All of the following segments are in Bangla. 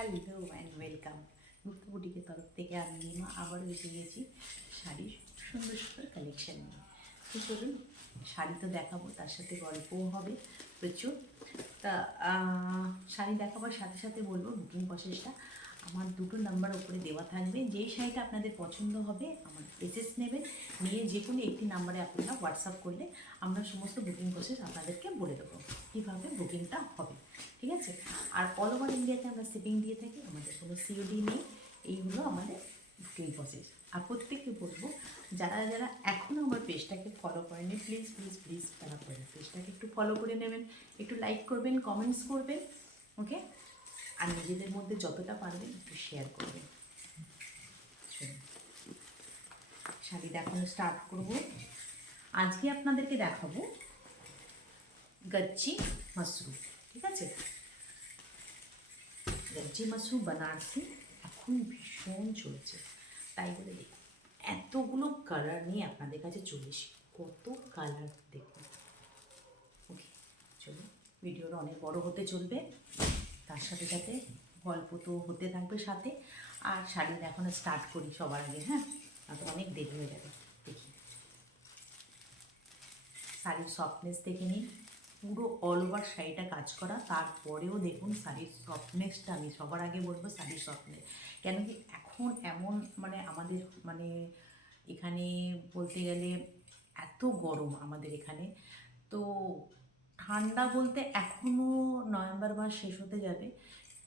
হ্যালো অ্যান্ড ওয়েলকাম মুক্ত বুটিকের তরফ থেকে আমি নিমা আবারও এসে গেছি শাড়ির সুন্দর সুন্দর কালেকশান নিয়ে। তো চলুন, শাড়ি তো দেখাবো, তার সাথে গল্পও হবে প্রচুর। তা শাড়ি দেখাবার সাথে সাথে বলবো বুকিং প্রসেসটা আমার দুটো নাম্বার ওপরে দেওয়া থাকবে। যেই শাড়িটা আপনাদের পছন্দ হবে আমার এসএস নেবেন, নিয়ে যে কোনো একটি নাম্বারে আপনারা হোয়াটসঅ্যাপ করলে আমরা সমস্ত বুকিং প্রসেস আপনাদেরকে বলে দেবো কীভাবে বুকিংটা হবে, ঠিক আছে? আর অল ওভার ইন্ডিয়াতে আমরা শিপিং দিয়ে থাকি, আমাদের কোনো সিওডি নেই। এইগুলো আমাদের বুকিং প্রসেস। আর প্রত্যেককে বলবো যারা যারা এখনও আমার পেজটাকে ফলো করেনি, প্লিজ প্লিজ প্লিজ তারা করে পেজটাকে একটু ফলো করে নেবেন, একটু লাইক করবেন, কমেন্টস করবেন, ওকে? আর নিজেদের মধ্যে যতটা পারবেন একটু শেয়ার করবেন। শাড়ি দেখানো স্টার্ট করব। আজকে আপনাদেরকে দেখাবো গজ্জি মাশরুম, ঠিক আছে? গজ্জি মাশরুম বানারসি এখন ভীষণ চলছে, তাই বলে দেখুন এতগুলো কালার নিয়ে আপনাদের কাছে চলে এসি। কত কালার দেখুন, ওকে? চলুন, ভিডিওটা অনেক বড় হতে চলবে, তার সাথে সাথে গল্প তো হতে থাকবে সাথে। আর শাড়ি দেখানো স্টার্ট করি সবার আগে, হ্যাঁ? তো অনেক দেরি হয়ে যাবে। দেখি শাড়ির সফটনেস দেখে নিন, পুরো অল ওভার শাড়িটা কাজ করা। তারপরেও দেখুন শাড়ির সফটনেসটা, আমি সবার আগে বলবো শাড়ির সফটনেস। কেন কি এখন এমন মানে আমাদের মানে এখানে বলতে গেলে এত গরম আমাদের এখানে, তো ঠান্ডা বলতে এখনও নভেম্বর মাস শেষ হতে যাবে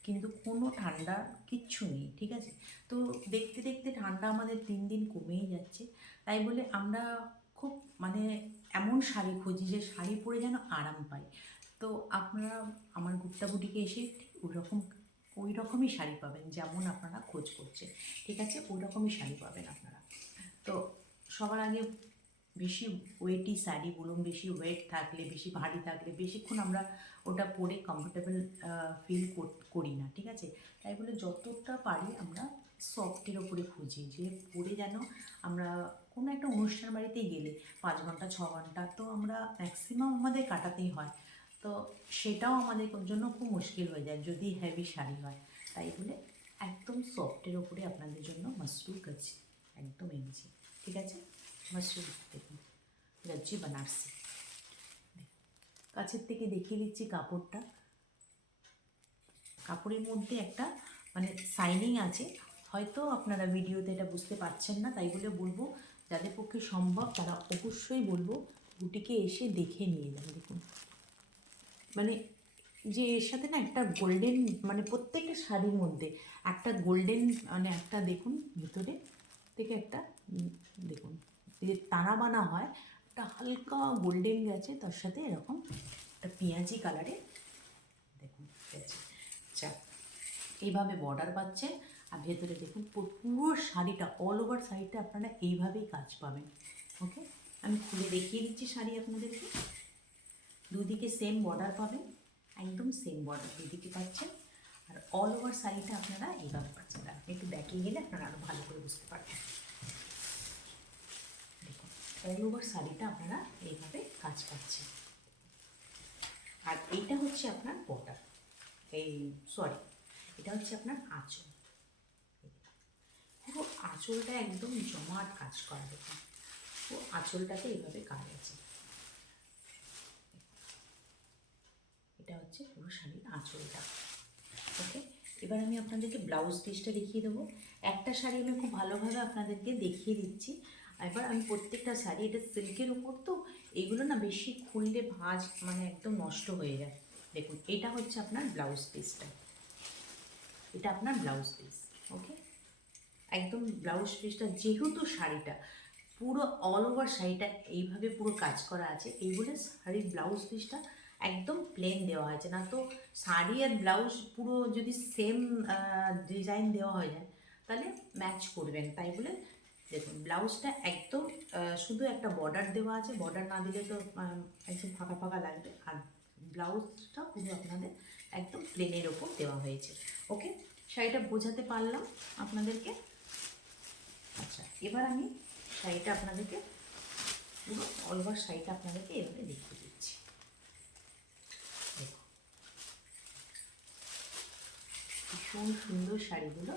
কিন্তু কোনো ঠান্ডা কিচ্ছু নেই, ঠিক আছে? তো দেখতে দেখতে ঠান্ডা আমাদের দিন দিন কমেই যাচ্ছে। তাই বলে আমরা খুব মানে এমন শাড়ি খুঁজি যে শাড়ি পরে যেন আরাম পাই। তো আপনারা আমার গুপ্তা বুটিকে এসে ঠিক ওই রকমই শাড়ি পাবেন যেমন আপনারা খোঁজ করছেন, ঠিক আছে? ওই রকমই শাড়ি পাবেন আপনারা। তো সবার আগে বেশি ওয়েটি শাড়ি বলুন, বেশি ওয়েট থাকলে, বেশি ভারী থাকলে বেশিক্ষণ আমরা ওটা পরে কমফোর্টেবল ফিল করি না, ঠিক আছে? তাই বলে যতটা পারি আমরা সফটের ওপরে খুঁজি, যে পরে যেন আমরা কোনো একটা অনুষ্ঠান বাড়িতে গেলে 5 ঘন্টা 6 ঘন্টা তো আমরা ম্যাক্সিমাম আমাদের কাটাতেই হয়। তো সেটাও আমাদের জন্য খুব মুশকিল হয়ে যায় যদি হেভি শাড়ি হয়। তাই বলে একদম সফটের ওপরে আপনাদের জন্য মাশরুম গজ্জি একদম এনেছি, ঠিক আছে? মাশরুম দেখুন, গজ্জি বানারসি। কাছের থেকে দেখিয়ে দিচ্ছি কাপড়টা। কাপড়ের মধ্যে একটা মানে শাইনিং আছে, হয়তো আপনারা ভিডিওতে এটা বুঝতে পারছেন না, তাই বলে বলবো যাদের পক্ষে সম্ভব তারা অবশ্যই বলবো বুটিকে এসে দেখে নিয়ে যান। দেখুন মানে যে এর সাথে না একটা গোল্ডেন মানে প্রত্যেকটা শাড়ির মধ্যে একটা গোল্ডেন মানে একটা দেখুন ভিতরে থেকে একটা দেখুন যে তানা বানা হয়, একটা হালকা গোল্ডেন গেছে, তার সাথে এরকম একটা পেঁয়াজি কালারে দেখুন গেছে। আচ্ছা, এইভাবে বর্ডার পাচ্ছেন। আর ভেতরে দেখুন পুরো শাড়িটা অল ওভার শাড়িটা আপনারা এইভাবেই কাজ পাবেন, ওকে? আমি খুলে দেখিয়ে দিচ্ছি শাড়ি আপনাদেরকে। দুদিকে সেম বর্ডার পাবেন, একদম সেম বর্ডার দুদিকে পাচ্ছেন। আর অল ওভার শাড়িটা আপনারা এইভাবে পাচ্ছেন। আপনি একটু ব্যাকে গেলে আপনারা আরও ভালো করে বুঝতে পারবেন। দেখুন অল ওভার শাড়িটা আপনারা এইভাবে কাজ পাচ্ছেন। আর এইটা হচ্ছে আপনার বর্ডার, এই সরি এটা হচ্ছে আপনার আঁচল। পুরো আঁচলটা একদম জমাট কাজ করা, দেখুন ও আঁচলটাতে এইভাবে কাজ আছে। এটা হচ্ছে পুরো শাড়ির আঁচলটা, ওকে? এবার আমি আপনাদেরকে ব্লাউজ পিসটা দেখিয়ে দেবো। একটা শাড়ি আমি খুব ভালোভাবে আপনাদেরকে দেখিয়ে দিচ্ছি। এবার আমি প্রত্যেকটা শাড়ি, এটা সিল্কের উপর তো এগুলো না বেশি খুললে ভাঁজ মানে একদম নষ্ট হয়ে যায়। দেখুন এটা হচ্ছে আপনার ব্লাউজ পিসটা, এটা আপনার ব্লাউজ পিস, ওকে? একদম ব্লাউজ পিসটা যেহেতু শাড়িটা পুরো অল ওভার শাড়িটা এইভাবে পুরো কাজ করা আছে, এই বলে শাড়ির ব্লাউজ পিসটা একদম প্লেন দেওয়া হয়েছে। না তো শাড়ি আর ব্লাউজ পুরো যদি সেম ডিজাইন দেওয়া হয়ে যায় তাহলে ম্যাচ করবেন, তাই বলে দেখুন ব্লাউজটা একদম শুধু একটা বর্ডার দেওয়া আছে, বর্ডার না দিলে তো একদম ফাঁকা ফাঁকা লাগবে। আর ব্লাউজটা পুরো আপনাদের একদম প্লেনের ওপর দেওয়া হয়েছে, ওকে? শাড়িটা বোঝাতে পারলাম আপনাদেরকে? আচ্ছা, এবার আমি শাড়িটা আপনাদেরকে পুরো অল ওভার শাড়িটা আপনাদেরকে এভাবে দেখিয়ে দিচ্ছি। দেখো কি ভীষণ সুন্দর শাড়িগুলো,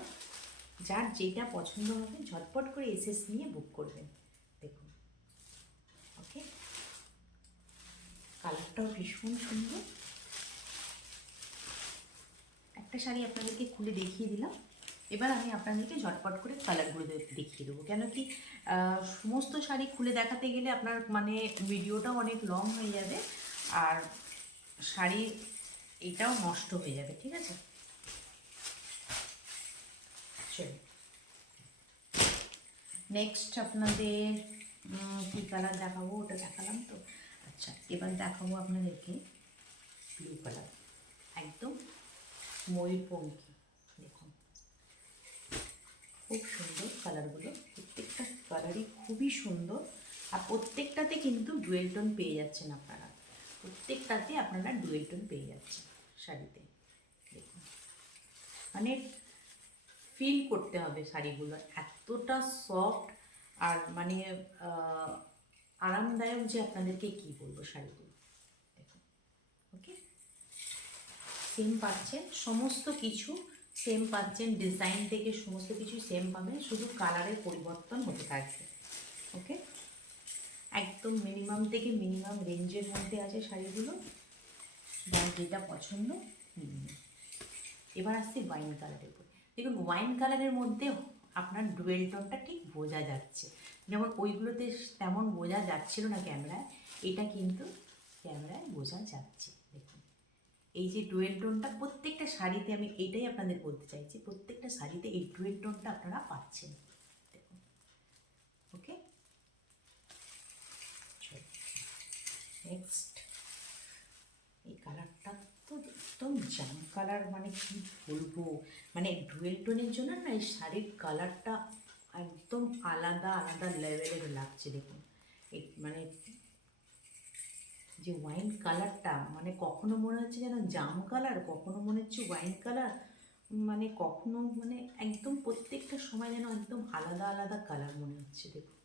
যার যেটা পছন্দ হবে ঝটপট করে এসএস নিয়ে বুক করবেন। দেখুন, ওকে, কালারটাও ভীষণ সুন্দর। একটা শাড়ি আপনাদেরকে খুলে দেখিয়ে দিলাম, এবার আমি আপনাদেরকে ঝটপট করে কালারগুলো দেখিয়ে দেবো। কেন কি সমস্ত শাড়ি খুলে দেখাতে গেলে আপনার মানে ভিডিওটাও অনেক লং হয়ে যাবে, আর শাড়ি এটাও নষ্ট হয়ে যাবে, ঠিক আছে? চলো নেক্সট আপনাদের কী কালার দেখাবো, ওটা দেখালাম তো। আচ্ছা, এবার দেখাবো আপনাদেরকে ব্লু কালার, একদম ময়ূরপঙ্খী। দেখুন খুব সুন্দর কালারগুলো, প্রত্যেকটা কালারই খুবই সুন্দর। আর প্রত্যেকটাতে কিন্তু ডুয়েল টোন পেয়ে যাচ্ছেন আপনারা, প্রত্যেকটাতে আপনারা ডুয়েল টোন পেয়ে যাচ্ছেন শাড়িতে। দেখুন মানে ফিল করতে হবে শাড়িগুলো এতটা সফট আর মানে আরামদায়ক যে আপনাদেরকে কী বলবো শাড়িগুলো। দেখুন, ওকে, সেম পাচ্ছেন, সমস্ত কিছু সেম পাচ্ছেন, ডিজাইন থেকে সমস্ত কিছু সেম পাবেন, শুধু কালারের পরিবর্তন হতে থাকবে। ওকে, একদম মিনিমাম থেকে মিনিমাম রেঞ্জের মধ্যে আছে শাড়িগুলো, যার যেটা পছন্দ নিন। এবার আসছি ওয়াইন কালারের উপর। দেখুন ওয়াইন কালারের মধ্যে আপনার ডুয়েল টোনটা ঠিক বোঝা যাচ্ছে, যেমন ওইগুলোতে তেমন বোঝা যাচ্ছিল না ক্যামেরায়, এটা কিন্তু ক্যামেরায় বোঝা যাচ্ছে। দেখুন এই যে ডুয়েল টোনটা প্রত্যেকটা শাড়িতে, আমি এইটাই আপনাদের বলতে চাইছি, প্রত্যেকটা শাড়িতে এই ডুয়েল টোনটা আপনারা পাচ্ছেন। দেখুন, ওকে, নেক্সট এই কালারটা তো একদম জাম কালার, মানে কি বলবো, মানে ডুয়েল টোনের জন্য না এই শাড়ির কালারটা একদম আলাদা আলাদা লেভেলের লাগছে। দেখুন এই মানে যে ওয়াইন কালারটা, মানে কখনো মনে হচ্ছে যেন জাম কালার, কখনো মনে হচ্ছে ওয়াইন কালার, মানে কখনো মানে একদম প্রত্যেকটা সময় যেন একদম আলাদা আলাদা কালার মনে হচ্ছে। দেখুন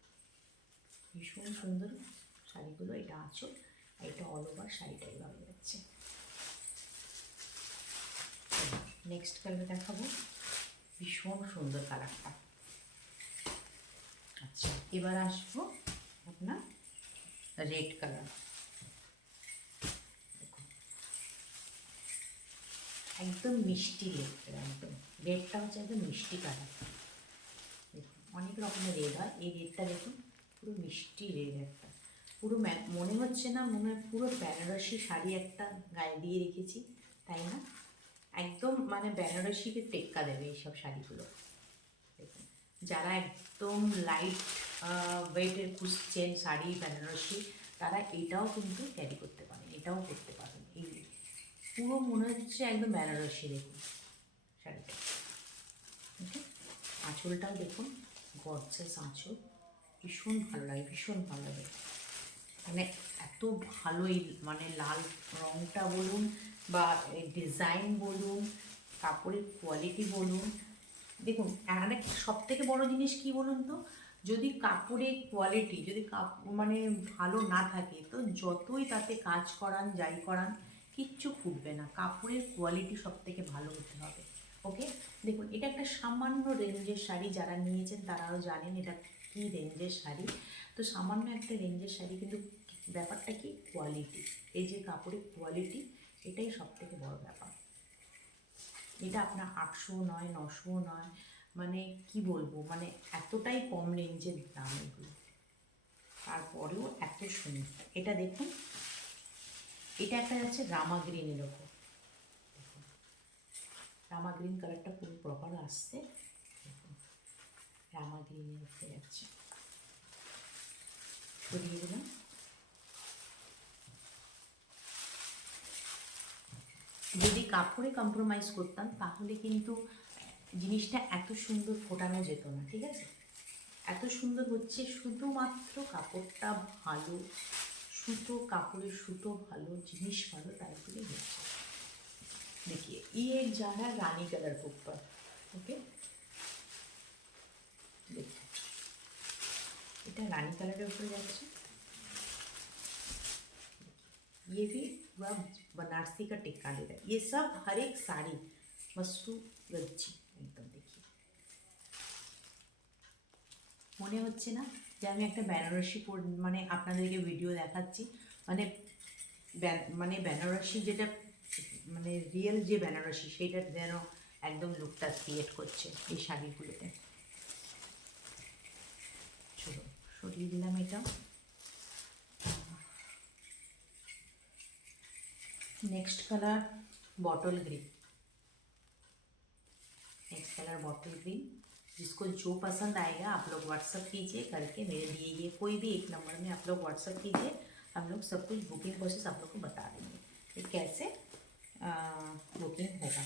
ভীষণ সুন্দর শাড়িগুলো, এটা আঁচল, এটা অল ওভার শাড়িটা এইভাবে যাচ্ছে। নেক্সট কালার দেখাবো, ভীষণ সুন্দর কালারটা। আচ্ছা, এবার আসবো আপনার রেড কালার। একদম মিষ্টি রেড, একদম রেডটা হচ্ছে একদম মিষ্টি কালার। দেখুন অনেক রকমের রেড হয়, এই রেডটা দেখুন পুরো মিষ্টি রেড একটা, পুরো মনে হচ্ছে না, মনে হয় পুরো বেনারসি শাড়ি একটা গায়ে দিয়ে রেখেছি, তাই না? একদম মানে বেনারসিকে টেক্কা দেবে এইসব শাড়িগুলো। দেখুন যারা একদম লাইট ওয়েটের খুঁজছেন শাড়ি বেনারসি, তারা এটাও কিন্তু ক্যারি করতে পারেন, এটাও করতে পারেন। এই পুরো মনে হচ্ছে একদম বেনারসি। দেখুন শাড়িটা, ওকে, আঁচলটাও দেখুন গর্জাস আঁচল, ভীষণ ভালো লাগে, ভীষণ ভালো লাগে। মানে এত ভালোই, মানে লাল রঙটা বলুন বা ডিজাইন বলুন, কাপড়ের কোয়ালিটি বলুন। দেখুন আরেক সব থেকে বড়ো জিনিস কী বলুন তো, যদি কাপড়ের কোয়ালিটি যদি মানে ভালো না থাকে, তো যতই তাতে কাজ করান যাই করান কিচ্ছু ফুটবে না। কাপড়ের কোয়ালিটি সব থেকে ভালো হতে হবে। ওকে, দেখুন এটা একটা সামান্য রেঞ্জের শাড়ি, যারা নিয়েছেন তারাও জানেন এটা কী রেঞ্জের শাড়ি। তো সামান্য একটা রেঞ্জের শাড়ি, কিন্তু ব্যাপারটা কি কোয়ালিটি, এই যে কাপড়ের কোয়ালিটি, এটাই সব থেকে বড়ো ব্যাপার। এটা আপনার 800 নয়, 900 নয়, মানে কি বলবো, মানে এতটাই কম রেঞ্জের দাম এগুলো, তারপরেও এত সুন্দর। এটা দেখুন, এটা একটা যাচ্ছে রামা গ্রিনের ওপর। দেখুন রামা গ্রিন কালারটা পুরো প্রপার আসছে। দেখুন রামা গ্রিনের ওপরে যাচ্ছে, সরিয়ে দিলাম। যদি কাপড়ে কম্প্রোমাইজ করতাম তাহলে কিন্তু জিনিসটা এত সুন্দর ফোটানো যেত না, ঠিক আছে? এত সুন্দর হচ্ছে শুধুমাত্র কাপড়টা ভালো, সুতো, কাপড়ের সুতো ভালো, জিনিস ভালো, তাই করে হচ্ছে। देखिए ये जा रहा है रानी कलर के ऊपर। ओके, देखिए এটা রানী কালারের উপরে যাচ্ছে। ये भी पूरा बनारसी का टिक्का ले रहा है। ये सब हर एक साड़ी वस्तु লচ্ছি একদম দেখি, মনে হচ্ছে না যে আমি একটা বেনারসি মানে আপনাদেরকে ভিডিও দেখাচ্ছি, মানে মানে বেনারসি যেটা মানে রিয়েল যে বেনারসি সেটা যেন একদম লুকটা ক্রিয়েট করছে এই শাড়িগুলোতে। চলো সরিয়ে দিলাম এটা। Next colour bottle green, next colour bottle green. जिसको जो पसंद आएगा आप लोग व्हाट्सअप कीजिए करके मेरे दिए ये कोई भी एक नंबर में आप लोग व्हाट्सअप कीजिए, हम लोग सब कुछ बुकिंग प्रोसेस आप लोग को बता देंगे कि कैसे बुकिंग होगा।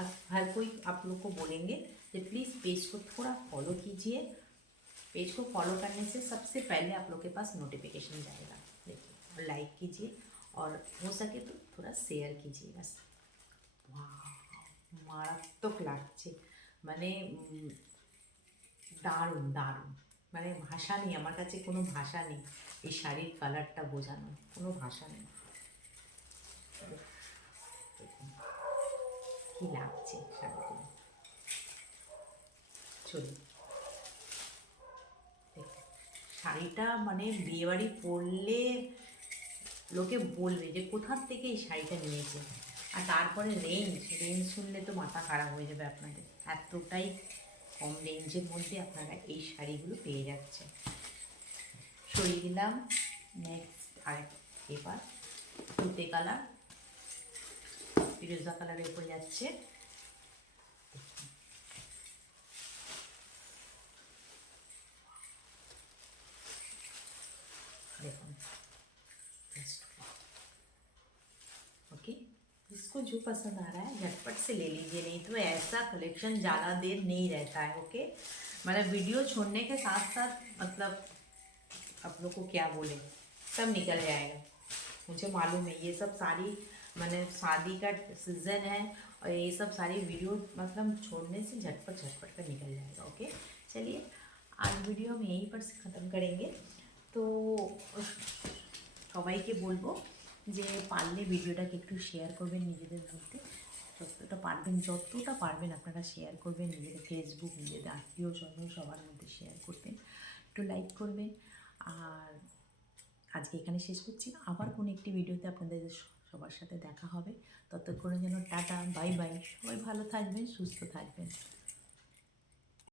अब हर कोई आप लोग को बोलेंगे कि प्लीज़ पेज को थोड़ा फॉलो कीजिए, पेज को फॉलो करने से सबसे पहले आप लोग के पास नोटिफिकेशन जाएगा। देखिए लाइक कीजिए और हो सके तो थोड़ा शेयर कीजिए बस। वाह মারাত্মক লাগছে, মানে দারুণ দারুণ, মানে ভাষা নেই আমার কাছে, কোনো ভাষা নেই এই শাড়ির কালারটা বোঝানো, কোনো ভাষা নেই। দেখুন কী লাগছে শাড়িগুলো, চলুন শাড়িটা মানে বিয়েবাড়ি পরলে লোকে বলবে যে কোথার থেকে এই শাড়িটা নিয়েছে। আর তারপরে রেঞ্জ শুনলে তো মাথা খারাপ হয়ে যাবে আপনাদের, এতটাই কম রেঞ্জের মধ্যে আপনারা এই শাড়িগুলো পেয়ে যাচ্ছেন। সরিয়ে দিলাম। নেক্সট আরেক এবার তুতে কালার, ফিরোজা কালারের উপরে যাচ্ছে। देखो ओके, जिसको जो पसंद आ रहा है झटपट से ले लीजिए, नहीं तो ऐसा कलेक्शन ज़्यादा देर नहीं रहता है। ओके, मतलब वीडियो छोड़ने के साथ साथ मतलब आप लोग को क्या बोले सब निकल जाएगा, मुझे मालूम है। ये सब सारी मैंने शादी का सीज़न है और ये सब सारी वीडियो मतलब छोड़ने से झटपट झटपट कर निकल जाएगा। ओके चलिए आज वीडियो हम यहीं पर ख़त्म करेंगे। তো সবাইকে বলবো যে পারলে ভিডিওটাকে একটু শেয়ার করবেন নিজেদের মধ্যে, যতটা পারবেন আপনারা শেয়ার করবেন, নিজেদের ফেসবুক, নিজেদের আত্মীয় স্বজন সবার মধ্যে শেয়ার করবেন, একটু লাইক করবেন। আর আজকে এখানে শেষ করছি, আবার কোনো একটি ভিডিওতে আপনাদের সবার সাথে দেখা হবে। ততক্ষণের জন্য টাটা বাই বাই, সবাই ভালো থাকবেন, সুস্থ থাকবেন।